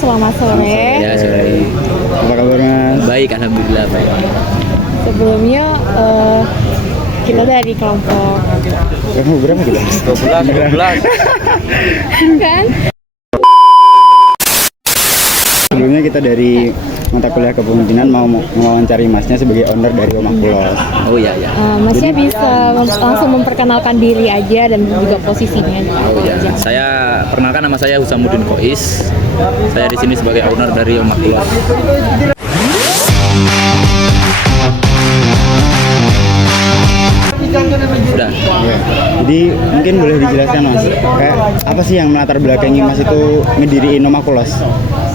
selamat sore. Ya, sore. Apa kabar Mas? Baik, alhamdulillah baik. Sebelumnya kita dari kelompok Berapa kita? 12. kan? Sebelumnya kita dari mata kuliah kepemimpinan mau mewawancari Masnya sebagai owner dari Omah Pulos. Oh iya ya. Masnya bisa langsung memperkenalkan diri aja dan juga posisinya. Oh iya. Saya perkenalkan, nama saya Husamuddin Kois. Saya di sini sebagai owner dari Omah Pulos. Sudah. Ya. Jadi mungkin boleh dijelaskan Mas, kayak apa sih yang melatar belakangi Mas itu ngediriin Omah Pulos?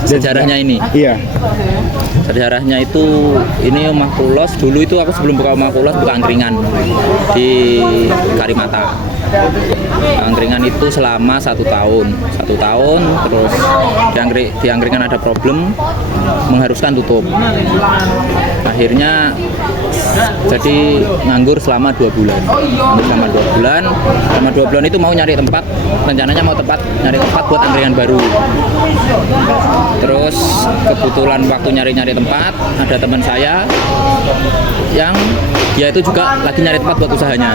Sejarahnya ini. Iya. Sejarahnya itu ini Omah Pulos. Dulu itu aku sebelum buka Omah Pulos buka angkringan di Karimata. Angkringan itu selama 1 tahun. 1 tahun terus di angkringan ada problem mengharuskan tutup. Akhirnya jadi nganggur selama 2 bulan. Selama 2 bulan itu mau nyari tempat, rencananya mau nyari tempat buat angkringan baru. Terus kebetulan waktu nyari tempat, ada teman saya yang dia itu juga lagi nyari tempat buat usahanya.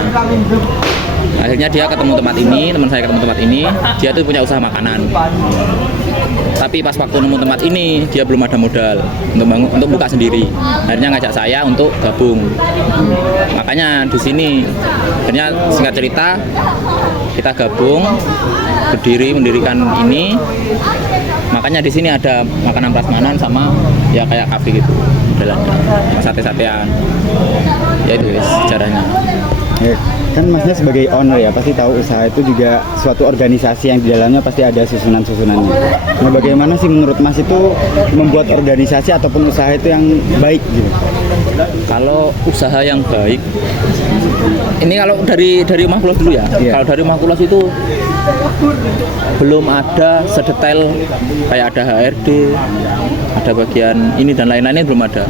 Akhirnya dia ketemu tempat ini, teman saya ketemu tempat ini, dia tuh punya usaha makanan. Tapi pas waktu nemu tempat ini, dia belum ada modal untuk buka sendiri. Akhirnya ngajak saya untuk gabung. Makanya di sini, akhirnya singkat cerita, kita gabung, mendirikan ini. Makanya di sini ada makanan prasmanan sama ya kayak kafe gitu, modelannya, sate-satean. Ya itu sejarahnya. Ya, kan Masnya sebagai owner ya pasti tahu usaha itu juga suatu organisasi yang di dalamnya pasti ada susunan-susunannya. Nah, bagaimana sih menurut Mas itu membuat organisasi ataupun usaha itu yang baik gitu? Kalau usaha yang baik, ini kalau dari Omah Pulos dulu ya. Iya. Kalau dari Omah Pulos itu belum ada sedetail kayak ada HRD, ada bagian ini dan lain-lainnya belum ada.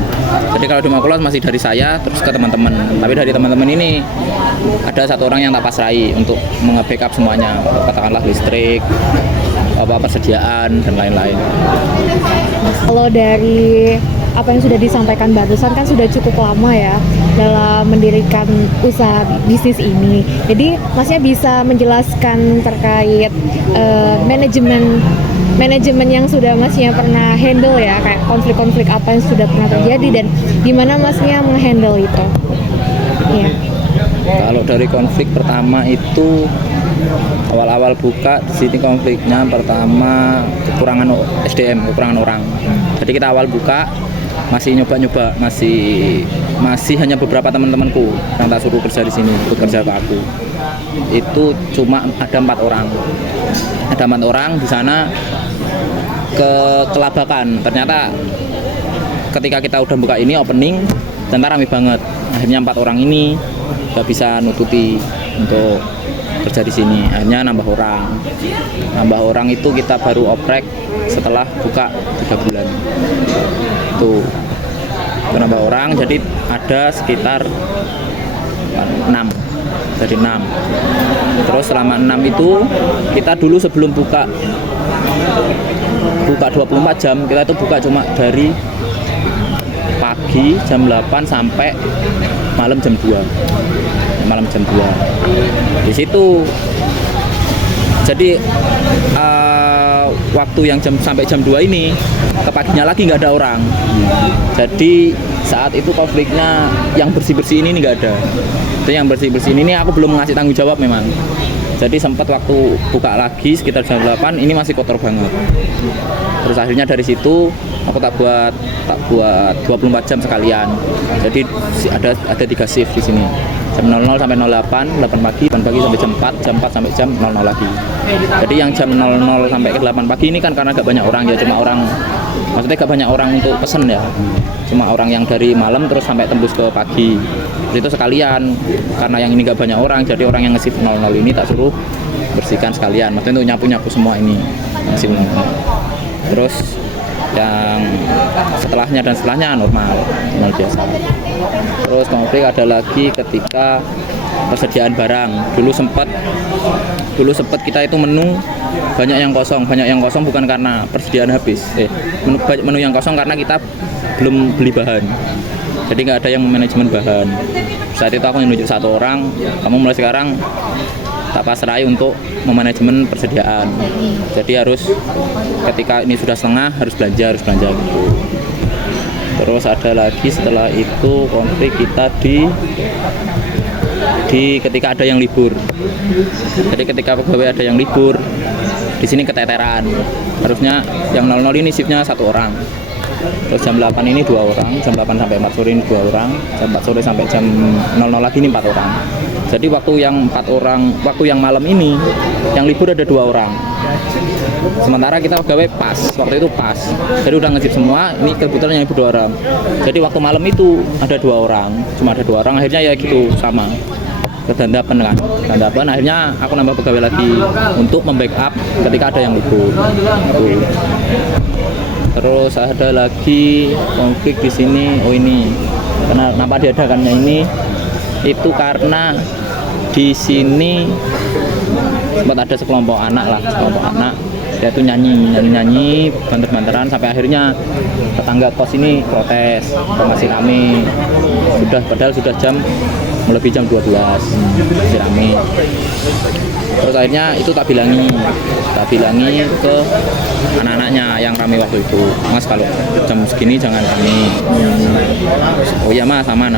Jadi kalau di Omah Pulos masih dari saya terus ke teman-teman. Tapi dari teman-teman ini ada 1 orang yang tak pasrahi untuk nge-backup semuanya, katakanlah listrik, persediaan dan lain-lain. Kalau dari apa yang sudah disampaikan barusan kan sudah cukup lama ya dalam mendirikan usaha bisnis ini. Jadi Masnya bisa menjelaskan terkait manajemen yang sudah Masnya pernah handle ya, kayak konflik-konflik apa yang sudah pernah terjadi dan gimana Masnya menghandle itu? Iya. Kalau dari konflik pertama itu awal-awal buka di sini konfliknya pertama kekurangan SDM, kekurangan orang. Jadi kita awal buka masih nyoba-nyoba, masih hanya beberapa teman-temanku yang tak suruh kerja di sini, ikut kerja ke aku. Itu cuma ada 4 orang. Ada 4 orang di sana kelabakan. Ternyata ketika kita udah buka ini opening, ternyata rame banget. Akhirnya 4 orang ini nggak bisa nututi untuk kerja di sini. Akhirnya nambah orang itu kita baru oprek setelah buka 3 bulan. Itu nambah orang, jadi ada sekitar 6. Jadi 6. Terus selama 6 itu kita dulu sebelum buka 24 jam, kita itu buka cuma dari pagi jam 8 sampai malam jam 2. Di situ jadi waktu yang sampai jam 2 ini ke paginya lagi nggak ada orang. Jadi saat itu konfliknya yang bersih-bersih ini nggak ada. Jadi yang bersih-bersih ini aku belum ngasih tanggung jawab memang. Jadi sempat waktu buka lagi sekitar jam 8 ini masih kotor banget. Terus akhirnya dari situ aku tak buat 24 jam sekalian. Jadi ada 3 shift di sini. Jam 00 sampai 08, 8 pagi sampai jam 4, jam 4 sampai jam 00 lagi. Jadi yang jam 00 sampai ke 8 pagi ini kan karena gak banyak orang ya, cuma orang, maksudnya gak banyak orang untuk pesen ya. Cuma orang yang dari malam terus sampai tembus ke pagi. Terus itu sekalian, karena yang ini gak banyak orang, jadi orang yang nge-shift 00 ini tak suruh bersihkan sekalian. Maksudnya untuk nyapu-nyapu semua ini. Terus yang setelahnya normal biasa. Terus konflik ada lagi ketika persediaan barang. Dulu sempat kita itu menu banyak yang kosong bukan karena persediaan habis. Menu yang kosong karena kita belum beli bahan. Jadi nggak ada yang manajemen bahan. Saat itu aku menunjuk 1 orang, kamu mulai sekarang tak pasrai untuk memanajemen persediaan. Jadi harus ketika ini sudah setengah harus belanja gitu. Terus ada lagi setelah itu konflik kita di ketika ada yang libur. Jadi ketika pegawai ada yang libur, di sini keteteran. Harusnya yang 00 ini shiftnya 1 orang. Terus jam 8 ini 2 orang, jam 8 sampai 4 sore ini 2 orang, jam 4 sore sampai jam 00 lagi ini 4 orang. Jadi waktu yang malam ini, yang libur ada 2 orang. Sementara kita pegawai pas, waktu itu pas. Jadi udah ngejip semua, ini kebetulan yang libur 2 orang. Jadi waktu malam itu ada 2 orang, cuma ada 2 orang, akhirnya ya gitu sama. Kedandapan akhirnya aku nambah pegawai lagi untuk membackup ketika ada yang libur. Terus ada lagi konflik di sini. Oh ini, kenapa diadakannya ini? Itu karena di sini sempat ada sekelompok anak, dia tuh nyanyi banter-banteran sampai akhirnya tetangga kos ini protes, masih rame. Padahal sudah lebih jam 12 masih rame. Terus akhirnya itu tak bilangi ke anak-anaknya yang rame waktu itu, Mas kalau jam segini jangan rame. Oh iya Mas, aman.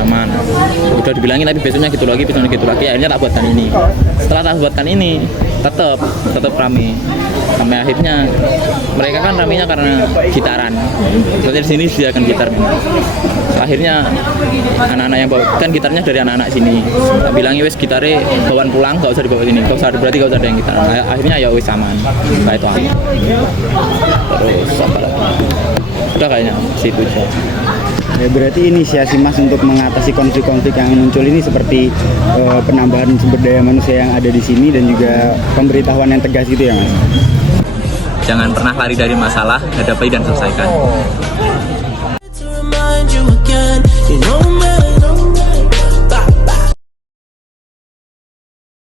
Udah dibilangin tapi besoknya gitu lagi. Akhirnya tak buatkan ini. Setelah tak buatkan ini tetap rame. Sampai akhirnya mereka kan ramenya karena gitaran. Soalnya di sini disediakan gitar. Akhirnya anak-anak yang bawa kan gitarnya dari anak-anak sini. Tak bilangin wes gitarnya bawaan pulang, gak usah dibawa sini. Berarti gak usah ada yang gitar. Akhirnya ya wes aman. Kayak itu aja. Terus apa lagi? Udah kayaknya situ aja. Ya, berarti inisiasi Mas untuk mengatasi konflik-konflik yang muncul ini seperti penambahan sumber daya manusia yang ada di sini dan juga pemberitahuan yang tegas gitu ya Mas? Jangan pernah lari dari masalah, hadapi dan selesaikan. To remind you again, you know, man.